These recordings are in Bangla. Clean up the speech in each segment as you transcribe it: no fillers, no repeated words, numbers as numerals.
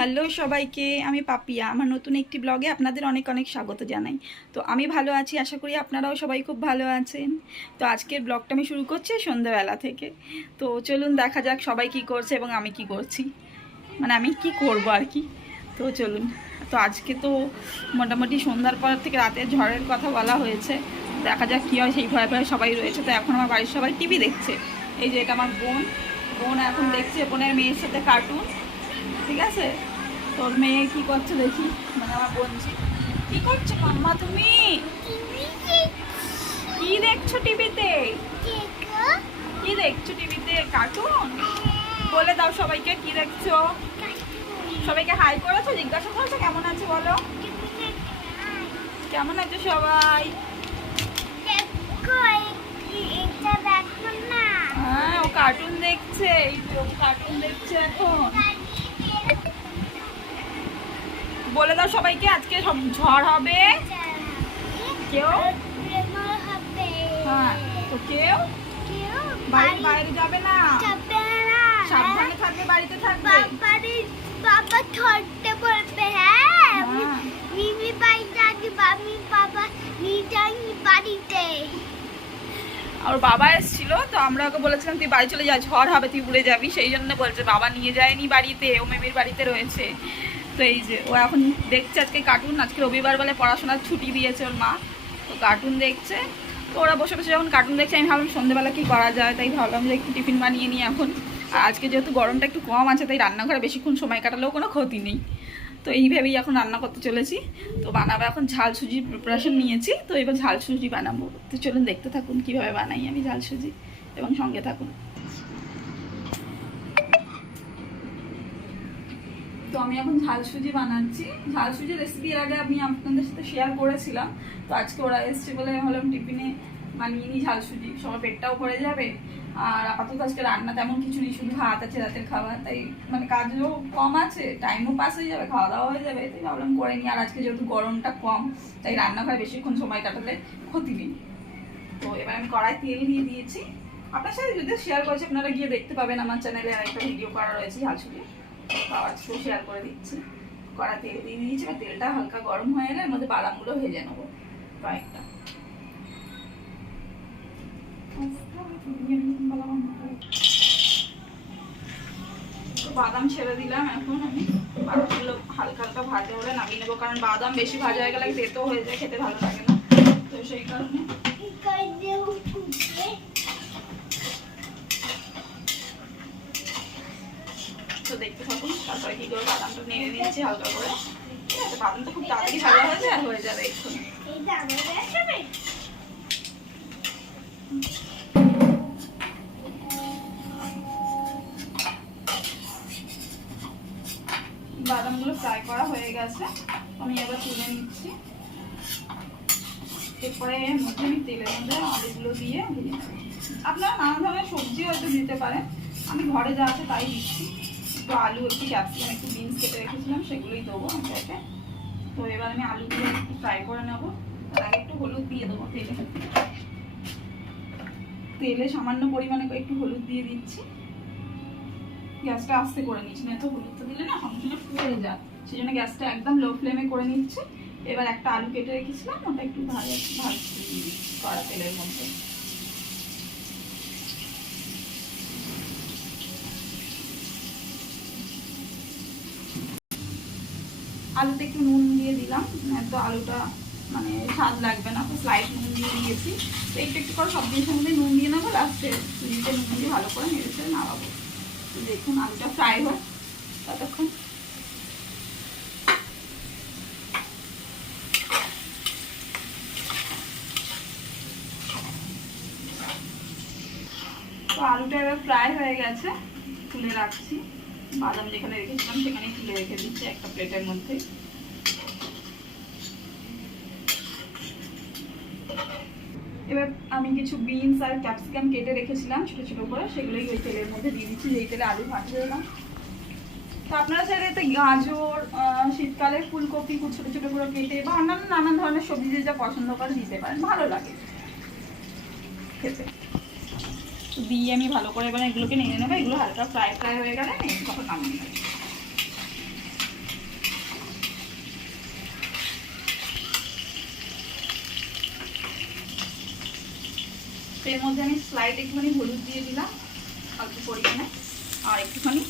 হ্যালো সবাইকে, আমি পাপিয়া। আমার নতুন একটি ব্লগে আপনাদের অনেক অনেক স্বাগত জানাই। তো আমি ভালো আছি, আশা করি আপনারাও সবাই খুব ভালো আছেন। তো আজকের ব্লগটা আমি শুরু করছি সন্ধ্যাবেলা থেকে। তো চলুন দেখা যাক সবাই কি করছে এবং আমি কি করছি, মানে আমি কি করব আর কি। তো চলুন। তো আজকে তো মোটামুটি সন্ধ্যার পর থেকে রাতের ঝড়ের কথা বলা হয়েছে, দেখা যাক কী হয়। সেই ভয়ে ভয়ে সবাই রয়েছে। তো এখন আমার বাড়ির সবাই টিভি দেখছে। এই যে এটা আমার বোন, বোন এখন দেখছে বোনের মেয়ের সাথে কার্টুন, ঠিক আছে। তোর মেয়ে কি করছে দেখি, মানে আমার বোনজি কি করছো মাম্মা? তুমি কি দেখছো টিভিতে? কি দেখছো টিভিতে? কার্টুন? বলে দাও সবাইকে কি দেখছো। সবাইকে হাই করেছো, জিজ্ঞাসা করেছো কেমন আছে বলো। কেমন আছে সবাই? হ্যাঁ, ও কার্টুন দেখছে। এই যে ও কার্টুন দেখছে এখন। বলে দাও সবাইকে আজকে সব ঝড় হবে। কেউ হ্যাঁ, তো কেউ বাড়ির বাইরে যাবে না, সাবধানে থাকবে, বাড়িতে থাকবে। বাবা ধরতে বলবে। হ্যাঁ, মিমি বাড়িতে আগে আমি বাবা নিয়ে যাইনি বাড়িতে। আর বাবা এসেছিল, তো আমরা ওকে বলেছিলাম তুই বাড়ি চলে যা, ঝড় হবে তুই উড়ে যাবি। সেই জন্য বলছে বাবা নিয়ে যায়নি বাড়িতে, ও মেমির বাড়িতে রয়েছে। তো এই যে ও এখন দেখছে আজকে কার্টুন। আজকে রবিবার বলে পড়াশোনার ছুটি দিয়েছে ওর মা, তো কার্টুন দেখছে। তো ওরা বসে বসে যখন কার্টুন দেখছে, আমি ভাবলাম সন্ধ্যেবেলা কী করা যায়, তাই ভাবলাম যে একটু টিফিন বানিয়ে নিই এখন। আর আজকে যেহেতু গরমটা একটু কম আছে, তাই রান্নাঘরে বেশিক্ষণ সময় কাটালেও কোনো ক্ষতি নেই। তো এইভাবেই এখন রান্না করতে চলেছি। তো বানাবো এখন ঝাল সুজির প্রিপারেশন নিয়েছি, তো এবার ঝাল সুজি বানাবো। তো চলুন দেখতে থাকুন কীভাবে বানাই আমি ঝাল সুজি, এবং সঙ্গে থাকুন। তো আমি এখন ঝাল সুজি বানাচ্ছি। ঝাল সুজির রেসিপি এর আগে আমি আপনাদের সাথে শেয়ার করেছিলাম। তো আজকে ওরা এসছে বলে ভাবলাম টিফিনে বানিয়ে নিই ঝাল সুজি, সবার পেটটাও ভরে যাবে। আর আপাতত আজকে রান্না তেমন কিছু নেই, শুধু ভাত আছে রাতের খাবার, তাই মানে কাজও কম আছে, টাইমও পাস হয়ে যাবে, খাওয়া দাওয়া হয়ে যাবে, তাই ভাবলাম করে নিই। আর আজকে যেহেতু গরমটা কম, তাই রান্নাঘরে বেশিক্ষণ সময় কাটালে ক্ষতি নেই। তো এবার আমি কড়াই তেল দিয়ে দিয়েছি। আপনার সাথে যদি শেয়ার করেছি, আপনারা গিয়ে দেখতে পাবেন আমার চ্যানেলে, আরেকটা ভিডিও করা রয়েছে ঝাল সুজি, আজকেও শেয়ার করে দিচ্ছি। কড়া তেল দিয়ে দিয়েছি, এবার তেলটা হালকা গরম হয়ে এলে এর মধ্যে বাদামগুলো ভেজে নেবো কয়েকটা। তো বাদাম ছেড়ে দিলাম। এখন আমি বাদামগুলো হালকা হালকা ভাজা হলে নামিয়ে নেবো, কারণ বাদাম বেশি ভাজা হয়ে গেলে তেতো হয়ে যায়, খেতে ভালো লাগে না। তো সেই কারণে তো দেখতে থাকুন। তারপরে কি করে বাদামটা নেড়ে নিচ্ছি হালকা করে। ঠিক আছে, বাদামটা খুব তাড়াতাড়ি ভাজা হয়ে যায়, হয়ে যাবে এক্ষুনি। বাদামগুলো ফ্রাই করা হয়ে গেছে, আমি এবার তুলে নিচ্ছি। এরপরে এর মধ্যে আমি তেলের মধ্যে আলুগুলো দিয়ে ভেজে নেব। আপনারা নানা ধরনের সবজি হয়তো দিতে পারেন, আমি ঘরে যা আছে তাই দিচ্ছি। একটু আলু, একটু ক্যাপসিকাম, একটু বিনস কেটে রেখেছিলাম, সেগুলোই দেবো এটাকে। তো এবার আমি আলুগুলো একটু ফ্রাই করে নেবো। তার আগে একটু হলুদ দিয়ে দেবো তেলে। তেলে সামান্য পরিমাণে একটু হলুদ দিয়ে দিচ্ছি। গ্যাসটা আস্তে করে নিচ্ছি, না তো হলুদটা দিলে না সঙ্গে সঙ্গে পুড়ে যায়, সেই জন্য গ্যাসটা একদম লো ফ্লেমে করে নিচ্ছি। এবার একটা আলু কেটে রেখেছিলাম, ওটা একটু কড়া তেলের মধ্যে। আলুতে একটু নুন দিয়ে দিলাম, তো আলুটা মানে স্বাদ লাগবে না, তো স্লাইড নুন দিয়ে দিয়েছি। তো একটু একটু করে সব জিনিসের মধ্যে নুন দিয়ে নেবো, লাস্টে সুজিতে নুন দিয়ে ভালো করে নেড়ে চেড়ে নাড়াবো। তো দেখুন আলুটা ফ্রাই হয় ততক্ষণ। তো আলুটা এবার ফ্রাই হয়ে গেছে, তুলে রাখছি। বাদাম যেখানে রেখেছিলাম সেখানে তুলে রেখে দিচ্ছি একটা প্লেটের মধ্যে। এবার আমি কিছু বিনস আর ক্যাপসিকাম কেটে রেখেছিলাম ছোটো ছোটো করে, সেগুলোই ওই তেলের মধ্যে দিয়ে দিচ্ছি, যেই তেলে আলু ভাজতে দিলাম। তো আপনারা চাইলে এতে গাজর, শীতকালে ফুলকপি ছোটো ছোটো করে কেটে বা অন্যান্য নানান ধরনের সবজি যে যা পছন্দ করে দিতে পারেন, ভালো লাগে খেতে। দিয়ে আমি ভালো করে এবার এগুলোকে নেড়ে নেবো। এগুলো হালকা ফ্রাই হয়ে গেলে তখন নামিয়ে নেবো। এর মধ্যে আমি স্লাইড একটুখানি হলুদ দিয়ে দিলাম অল্প পরিমাণে, আর একটুখানি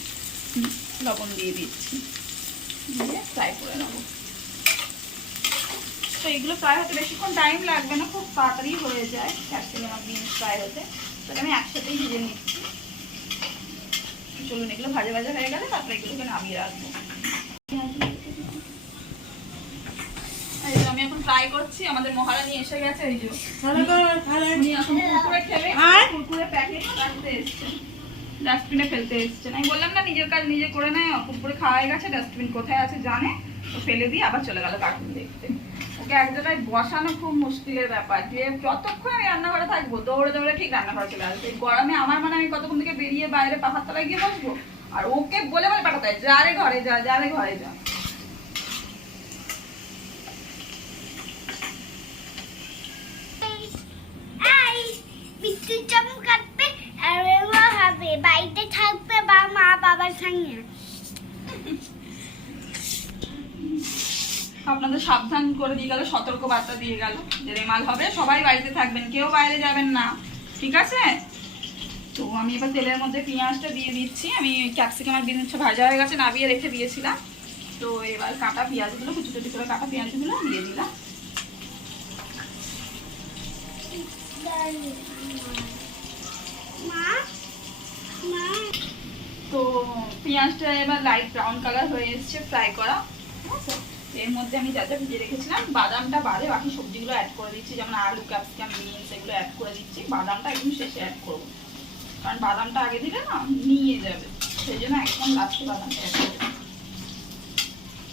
লবণ দিয়ে দিচ্ছি, দিয়ে ফ্রাই করে নেবো। তো এগুলো ফ্রাই হতে বেশিক্ষণ টাইম লাগবে না, খুব তাড়াতাড়ি হয়ে যায় ক্যাপসিকাম আর বিনস ফ্রাই হতে। তো আমি একসাথেই ভেজে নিচ্ছি। চলুন এগুলো ভাজা ভাজা হয়ে গেলে তারপরে এগুলোকে নামিয়ে রাখবো। আমি এখন ফ্রাই করছি। আমাদের মহারানী এসে গেছে, এই যে উনি এখন কুরকুরে খেলে, কুরকুরে প্যাকেট রাখতে এসছেন, ডাস্টবিনে ফেলতে এসছেন। আমি বললাম না নিজের কাজ নিজে করে নেয়, কুরকুরে খাওয়া হয়ে গেছে, ডাস্টবিন কোথায় আছে জানে, তো ফেলে দিয়ে আবার চলে গেল কার্টুন দেখতে। ওকে এক জায়গায় বসানো খুব মুশকিলের ব্যাপার, যে যতক্ষণ আমি রান্নাঘরে থাকবো দৌড়ে দৌড়ে ঠিক রান্নাঘরে চলে আসবে। গরমে আমার মানে আমি কতক্ষণ থেকে বেরিয়ে বাইরে পাহাড় তলায় গিয়ে বসবো, আর ওকে বলে বলে পাঠাতে হয় যা রে ঘরে যা, যা রে ঘরে যা। বিদ্যুৎ চমকাবে আর হবে বাড়িতে থাকবে বা মা বাবার সঙ্গে। আপনাদের সাবধান করে দিয়ে গেল, সতর্ক বার্তা দিয়ে গেল যে রেমাল হবে, সবাই বাড়িতে থাকবেন, কেউ বাইরে যাবেন না, ঠিক আছে? তো আমি এবার তেলের মধ্যে পেঁয়াজটা দিয়ে দিচ্ছি। আমি ক্যাপসিকাম আর বিনস ভাজা হয়ে গেছে, নাবিয়ে রেখে দিয়েছিলাম। তো এবার কাটা পেঁয়াজগুলো, কুচি কুচি করে কাটা পেঁয়াজগুলো দিয়ে দিলাম। তো পেঁয়াজটা এবার লাইট ব্রাউন কালার হয়ে এসছে ফ্রাই করা, ঠিক আছে? এর মধ্যে আমি যা যা ভিজে রেখেছিলাম বাদামটা বাদে বাকি সবজিগুলো অ্যাড করে দিচ্ছি, যেমন আলু, ক্যাপসিকাম, বিনস এগুলো অ্যাড করে দিচ্ছি। বাদামটা একদম শেষে অ্যাড করবো, কারণ বাদামটা আগে দিলে না নিয়ে যাবে, সেই জন্য একদম লাস্টে বাদামটা অ্যাড করবো।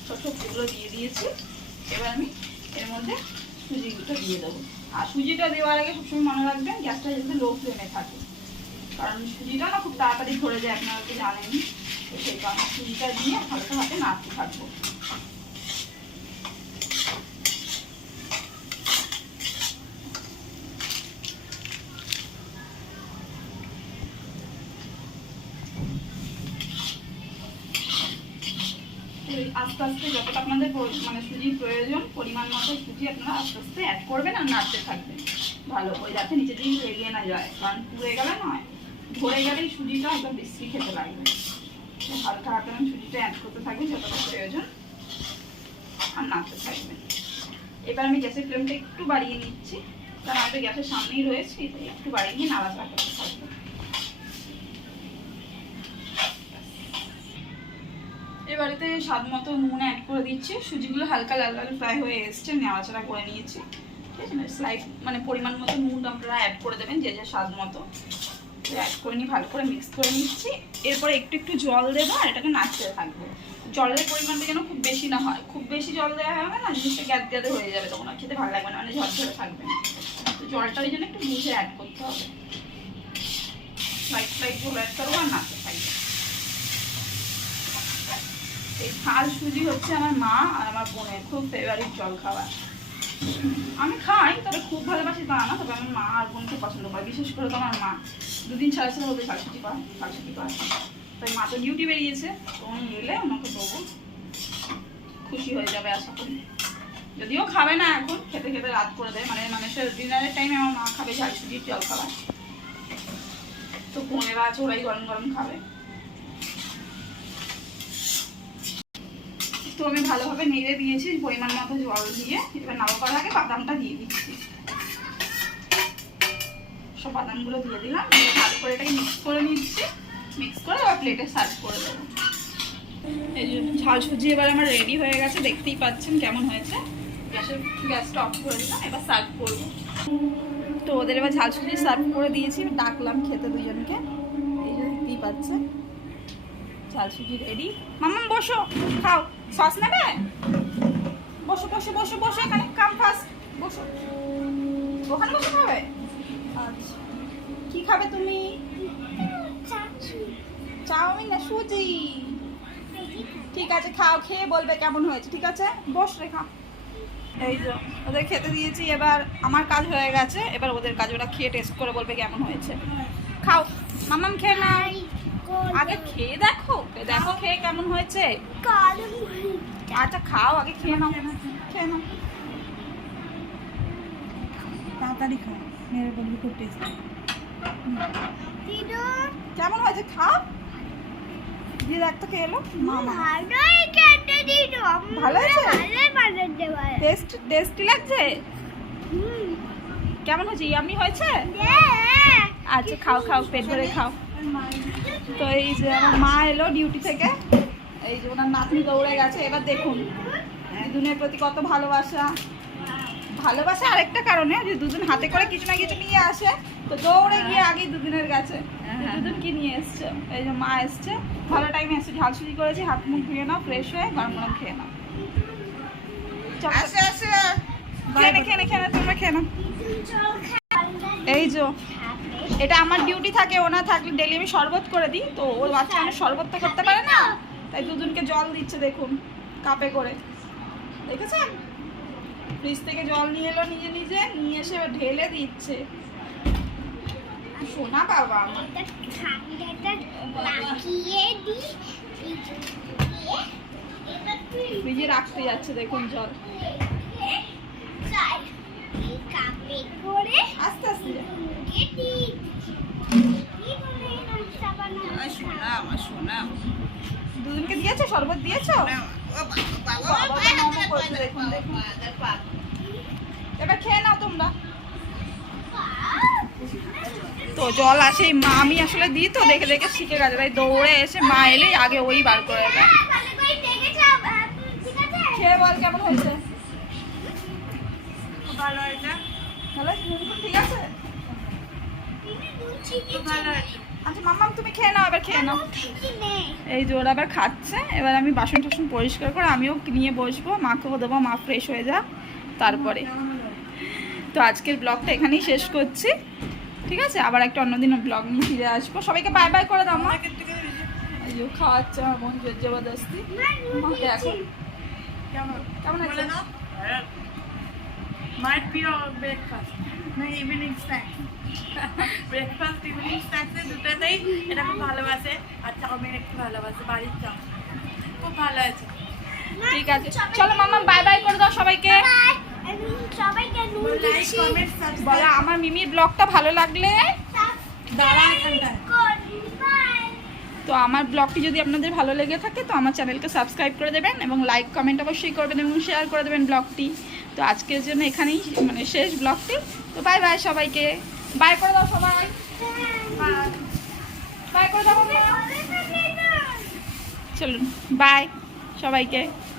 সব সবজিগুলো দিয়ে দিয়েছি। এবার আমি এর মধ্যে সুজিগুলো দিয়ে দেবো। আর সুজিটা দেওয়ার আগে সবসময় মনে রাখবেন গ্যাসটা যাতে লো ফ্লেমে থাকে, কারণ সুজিটা না খুব তাড়াতাড়ি ধরে যায়, আপনারা তো জানেনই। তো সেই কারণে সুজিটা দিয়ে হালকা হাতে নাড়তে থাকবো। আস্তে আস্তে যতটা আপনাদের মানে সুজির প্রয়োজন পরিমাণ মতো সুজি আপনারা আস্তে আস্তে অ্যাড করবেন আর নাড়তে থাকবেন ভালো করে, যাতে নিচে দিয়ে এগিয়ে না যায়, কারণ পুড়ে গেলে নয়, ধরে গেলেই সুজিটা একদম বেশি খেতে লাগবে। হালকা হাতে আমি সুজিটা অ্যাড করতে থাকবো যতটা প্রয়োজন, আর নাড়তে থাকবেন। এবার আমি গ্যাসের ফ্লেমটা একটু বাড়িয়ে নিচ্ছি, কারণ আমি তো গ্যাসের সামনেই রয়েছি, তাই একটু বাড়িয়ে নিয়ে নাড়াচাড়া করতে থাকবো। এবারেতে স্বাদ মতো নুন অ্যাড করে দিচ্ছি। সুজিগুলো হালকা লাল লাল ফ্রাই হয়ে এসছে, নাড়াচাড়া করে নিয়েছি, ঠিক আছে? স্লাইড মানে পরিমাণ মতো নুন আপনারা অ্যাড করে দেবেন যে যে স্বাদ মতো। অ্যাড করে নিয়ে ভালো করে মিক্স করে নিচ্ছি। এরপরে একটু একটু জল দেবো আর এটাকে নাড়তে থাকবো। জলের পরিমাণটা যেন খুব বেশি না হয়, খুব বেশি জল দেওয়া হবে না, জিনিসটা গ্যাদ গ্যাদে হয়ে যাবে, তখন আর খেতে ভালো লাগবে না, মানে ঝরঝরে থাকবে না। তো জলটা ওই জন্য একটু বুঝে অ্যাড করতে হবে। স্লাইড স্লাইড জল অ্যাড করবো আর নাড়তে থাকবে। এই ঝাল সুজি হচ্ছে আমার মা আর আমার বোনের খুব ফেভারিট জল খাবার। আমি খাই, তবে খুব ভালোবাসি তা না, তবে আমার মা আর বোন খুব পছন্দ করে, বিশেষ করে তো আমার মা দুদিন ছাড়া ছাড়া ওদের ঝালসুজি করে, ঝালসুজি করে। তাই মা তো ডিউটি বেরিয়েছে, তো উনি এলে ওনাকে দেবো, খুশি হয়ে যাবে আশা করি। যদিও খাবে না এখন, খেতে খেতে রাত করে দেয়, মানে মানুষের ডিনারের টাইমে আমার মা খাবে ঝালসুজির জল খাবার, তো বোনেরা আছে ওরাই গরম গরম খাবে। তো আমি ভালোভাবে নেড়ে দিয়েছি পরিমাণ মতো জল দিয়ে। এবার নাড়া করার আগে বাদামটা দিয়ে দিচ্ছি, সব বাদামগুলো দিয়ে দিলাম। ভালো করে এটাকে মিক্স করে নিচ্ছি, মিক্স করে আবার প্লেটে সার্ভ করে দেবো। এই যে ঝাল সুজি এবার আমার রেডি হয়ে গেছে, দেখতেই পাচ্ছেন কেমন হয়েছে। গ্যাসটা অফ করে দিলাম, এবার সার্ভ করবো। তো ওদের এবার ঝাল সুজি সার্ভ করে দিয়েছি, ডাকলাম খেতে দুজনকে। এই যে দেখতেই পাচ্ছেন ঝাল সুজি রেডি। মাম্মাম বসো, খাও। সস নেবে? বসো বসো বসো বসো, এখানে কাম ফাস্ট, বসো। ওখানে বসে খাবে? আচ্ছা, কি খাবে তুমি? চাউমিন না সুজি? ঠিক আছে খাও, খেয়ে বলবে কেমন হয়েছে, ঠিক আছে? বস রে, খা। এই যে ওদের খেতে দিয়েছি, এবার আমার কাজ হয়ে গেছে, এবার ওদের কাজ, ওরা খেয়ে টেস্ট করে বলবে কেমন হয়েছে। খাও মাম্মাম, খেয়ে নাও। আগে খেয়ে দেখো, দেখো খেয়ে কেমন হয়েছে। আচ্ছা খাও, আগে খেয়ে নাও, খেয়ে নাও, তাড়াতাড়ি খাও, মেরে বলবি খুব টেস্টি। দিদু কেমন হয়েছে? খাও দিয়ে দেখ তো কে এলো। মামা ভালোই খেতে দিদু। ভালো হয়েছে? ভালোই বানাতে পারে। টেস্টি লাগছে? কেমন হয়েছে? ইয়ামি হয়েছে? আচ্ছা খাও খাও, পেট ভরে খাও। তো এই যে আমার মা এলো ডিউটি থেকে, এই যে ওনার নাতনি দৌড়ে গেছে। এবার দেখুন দুজনের প্রতি কত ভালোবাসা। ভালোবাসা আরেকটা কারণে যে দুজন হাতে করে কিছু না কিছু নিয়ে আসে, তো দৌড়ে গিয়ে আগেই দুদিনের কাছে দুজন কি নিয়ে এসছে। এই যে মা এসছে, ভালো টাইমে এসছে। ঝালসুজি করেছি, হাত মুখ ধুয়ে নাও, ফ্রেশ হয়ে গরম গরম খেয়ে নাও। খেয়ে নে তোমরা খেয়ে নাও। এই যে এটা আমার ডিউটি থাকে, ওনা থাকলে ডেলি আমি শরবত করে দিই। তো ওর বাচ্চা আমি শরবত তো করতে পারে না, তাই দুজনকে জল দিচ্ছে দেখুন কাপে করে। দেখেছেন ফ্রিজ থেকে জল নিয়ে এলো, নিজে নিজে নিয়ে এসে এবার ঢেলে দিচ্ছে। সোনা বাবা আমার। ফ্রিজে রাখতে যাচ্ছে দেখুন জল, আস্তে আস্তে। দুজনকে দিয়েছো শরবত দিয়েছো? এবার খেয়ে নাও তোমরা। তো জল আসে মা, আমি আসলে দিই তো দেখে দেখে শিখে গেছে, তাই দৌড়ে এসে মা এলেই আগে ওই বার করে দেয়। খেয়ে বল কেমন হয়েছে? ভালো হয়েছে। ভালো ঠিক আছে। ভালো হয়েছে। আচ্ছা মাম্মাম তুমি খেয়ে নাও, এবার খেয়ে নাও। এই যে ওরা আবার খাচ্ছে, এবার আমি বাসন টাসন পরিষ্কার করে আমিও নিয়ে বসবো, মাকেও দেবো, মা ফ্রেশ হয়ে যা তারপরে। তো আজকের ব্লগটা এখানেই শেষ করছি, ঠিক আছে? আবার একটা অন্যদিন ব্লগ নিয়ে ফিরে আসবো। সবাইকে বাই বাই করে দাও মা। এই যে খাওয়াচ্ছে আমার বোন জবরদস্তি মাকে এখন। কেমন আছে? মায়ের প্রিয় ব্রেকফাস্ট না ইভিনিং স্ন্যাক্স। ব্রেকফাস্ট ইভিনিং স্ন্যাক্সে দুটোতেই এটা খুব ভালোবাসে। আর চাউমিন একটু ভালোবাসে, বাড়ির চাউমিন খুব ভালো আছে। ঠিক আছে চলো মাম্মা বাই বাই করে দাও সবাইকে। Like comment subscribe. বলো আমার মিমির ব্লগটা ভালো লাগলে দাঁড়া এখানটায়। তো আমার ব্লগটি যদি আপনাদের ভালো লেগে থাকে তো আমার চ্যানেলকে সাবস্ক্রাইব করে দেবেন এবং লাইক কমেন্ট অবশ্যই করবেন এবং শেয়ার করে দেবেন ব্লগটি। তো আজকের জন্য এখানেই মানে শেষ ব্লগটি। তো বাই বাই সবাইকে, বাই করে দাও সবাই, বাই করে দাও। চলুন বাই সবাইকে।